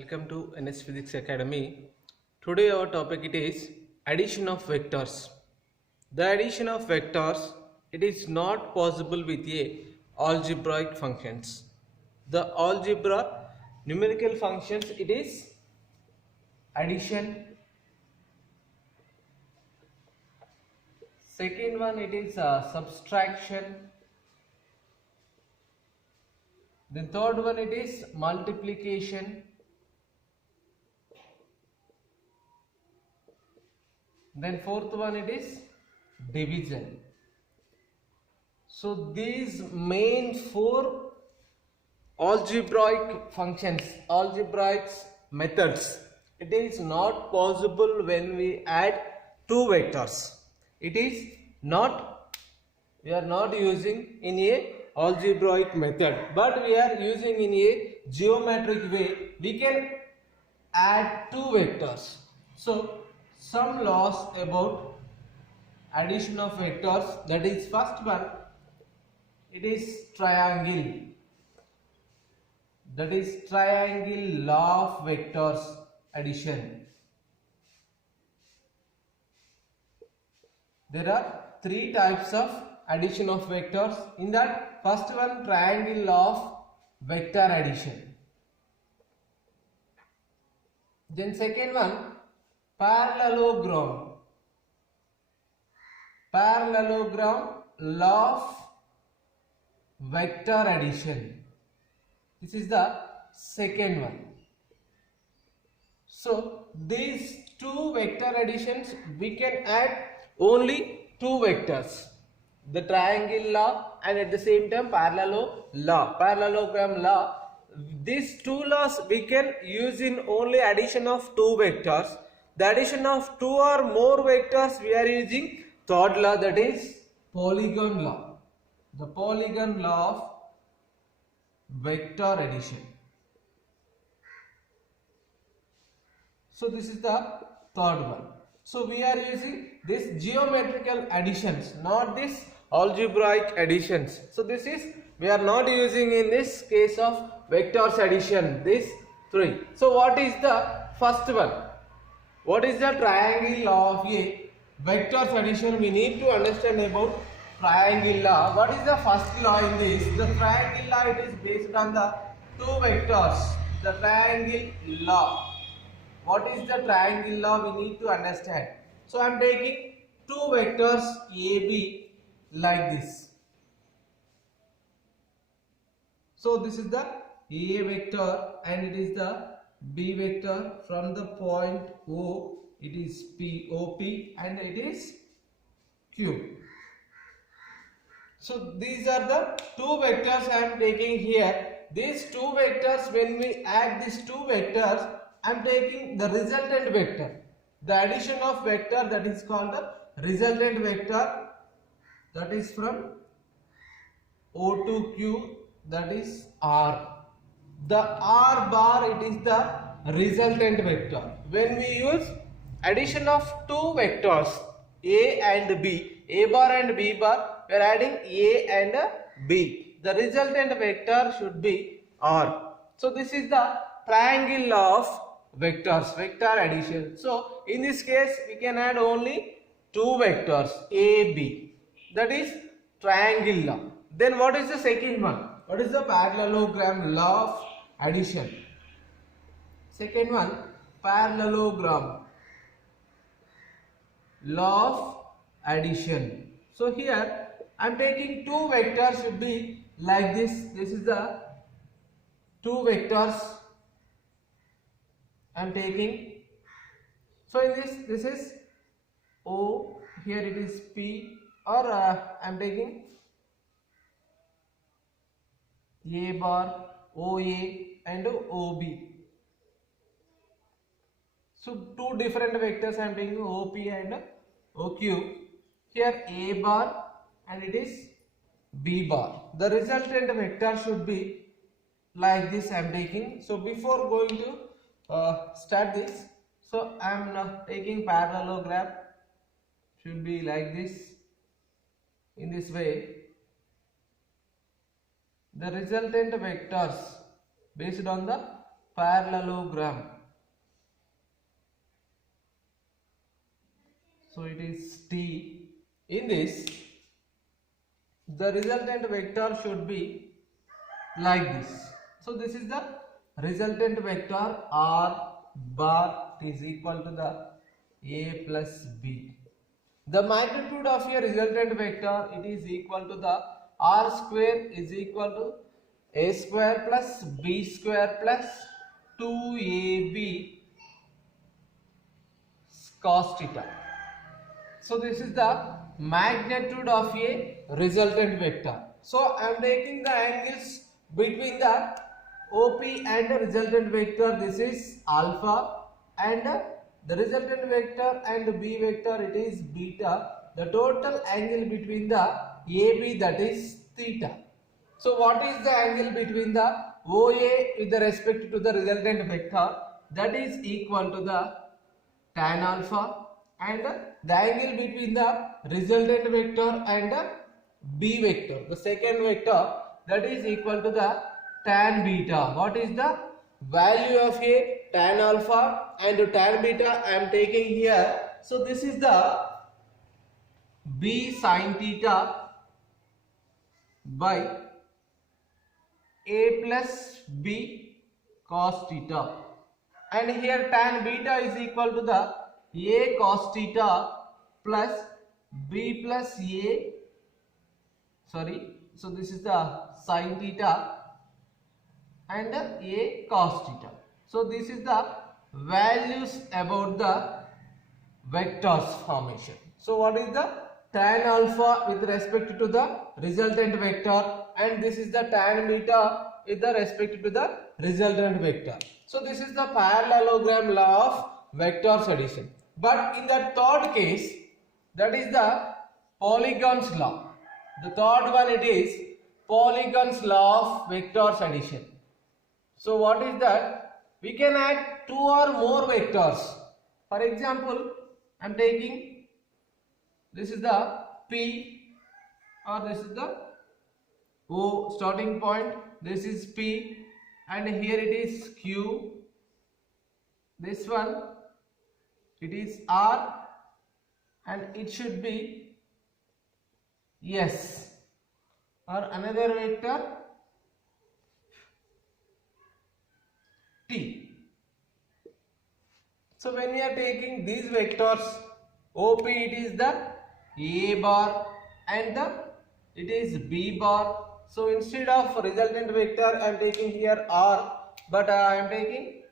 Welcome to NS Physics Academy. Today our topic it is addition of vectors. The addition of vectors it is not possible with a algebraic functions. The algebra numerical functions it is addition. Second one it is subtraction. The third one it is multiplication. Then fourth one it is division. So these main four algebraic functions, algebraic methods, it is not possible when we add two vectors. It is not, we are not using in a algebraic method, but we are using in a geometric way. We can add two vectors. So some laws about addition of vectors, that is first one it is triangle, that is triangle law of vectors addition. There are three types of addition of vectors. In that first one triangle law of vector addition. Then second one parallelogram law of vector addition. This is the second one. So these two vector additions we can add only two vectors, the triangle law and at the same time parallelogram law. These two laws we can use in only addition of two vectors. The addition of two or more vectors we are using third law, that is polygon law, the polygon law of vector addition. So this is the third one. So we are using this geometrical additions, not this algebraic additions. So this is, we are not using in this case of vectors addition, this three. So what is the first one? What is the triangle law of a vectors addition? We need to understand about triangle law. What is the first law in this? The triangle law, it is based on the two vectors, the triangle law. What is the triangle law? We need to understand. So I am taking two vectors AB like this. So this is the A vector and it is the B vector. From the point O it is POP and it is Q. So these are the two vectors I am taking here. These two vectors, when we add these two vectors, I am taking the resultant vector. The addition of vector, that is called the resultant vector, that is from O to Q, that is R. The R bar, it is the resultant vector. When we use addition of two vectors A and B, A bar and B bar, we are adding A and B. The resultant vector should be R. So this is the triangle law of vectors, vector addition. So in this case we can add only two vectors A, B, that is triangle law. Then what is the second one? What is the parallelogram law of addition? Second one, parallelogram law of addition. So here I am taking two vectors should be like this. This is the two vectors I am taking. So in this is O, here it is P, or I am taking A bar, OA and OB. So two different vectors I am taking, OP and OQ. Here A bar and it is B bar. The resultant vector should be like this I am taking. So before going to start this, so I am now taking parallelogram, should be like this, in this way. The resultant vectors based on the parallelogram. So it is T. In this, the resultant vector should be like this. So this is the resultant vector R bar is equal to the A plus B. The magnitude of a resultant vector, it is equal to the R square is equal to A square plus B square plus 2AB cos theta. So this is the magnitude of a resultant vector. So I am taking the angles between the OP and the resultant vector. This is alpha, and the resultant vector and B vector, it is beta. The total angle between the AB, that is theta. So what is the angle between the OA with the respect to the resultant vector? That is equal to the tan alpha, and the angle between the resultant vector and the B vector, the second vector, that is equal to the tan beta. What is the value of a tan alpha and tan beta I am taking here? So this is the B sin theta by A plus B cos theta, and here tan beta is equal to the A cos theta plus B plus A, so this is the sin theta and A cos theta. So this is the values about the vectors formation. So what is the tan alpha with respect to the resultant vector, and this is the tan beta with the respect to the resultant vector. So this is the parallelogram law of vectors addition. But in the third case, that is the Polygon's law. The third one, it is Polygon's law of vectors addition. So what is that? We can add two or more vectors. For example, I am taking, this is the P, or this is the O starting point, this is P, and here it is Q, this one it is R, and it should be S, or another vector T. So when we are taking these vectors, OP, it is the A bar and it is B bar. So instead of resultant vector I am taking here R, but I am taking,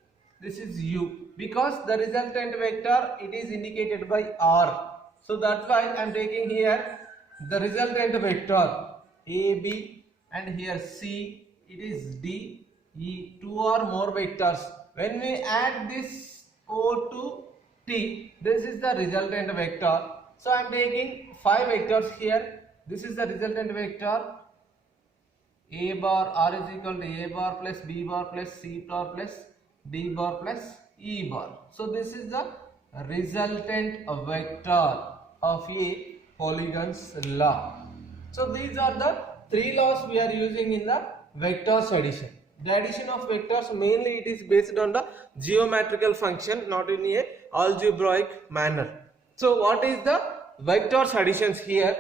this is U, because the resultant vector, it is indicated by R. So that's why I am taking here the resultant vector AB, and here C, it is D, E, two or more vectors. When we add this O to T, this is the resultant vector. So I am taking 5 vectors here. This is the resultant vector A bar, R is equal to A bar plus B bar plus C bar plus D bar plus E bar. So this is the resultant vector of a Polygon's law. So these are the 3 laws we are using in the vectors addition. The addition of vectors, mainly it is based on the geometrical function, not in a algebraic manner. So what is the vectors additions here?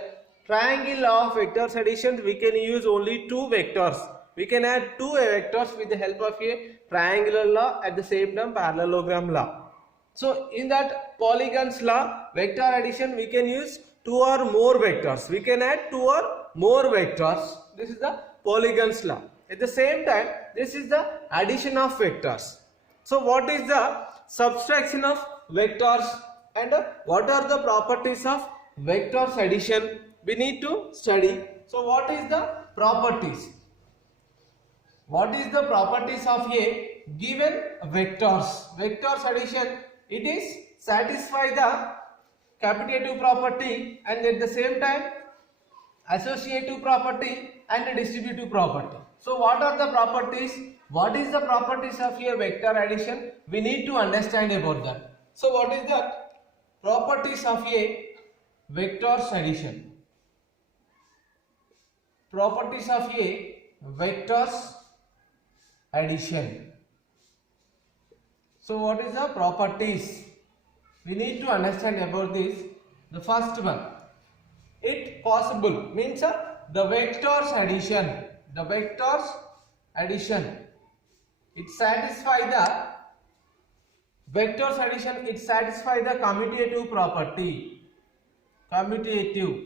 Triangle law of vectors additions, we can use only 2 vectors. We can add 2 vectors with the help of a triangular law, at the same time parallelogram law. So in that Polygon's law, vector addition, we can use 2 or more vectors. We can add 2 or more vectors. This is the Polygon's law. At the same time, this is the addition of vectors. So what is the subtraction of vectors, and what are the properties of vectors addition? We need to study. So what is the properties? What is the properties of a given vectors? Vectors addition, it is satisfy the capitative property and at the same time associative property and distributive property. So what are the properties? What is the properties of a vector addition? We need to understand about that. So what is that? Properties of a vectors addition. Properties of a vectors addition. So what is the properties? We need to understand about this. The first one, it possible means the vectors addition. The vectors addition. It satisfy the vectors addition. It satisfy the commutative property. Commutative.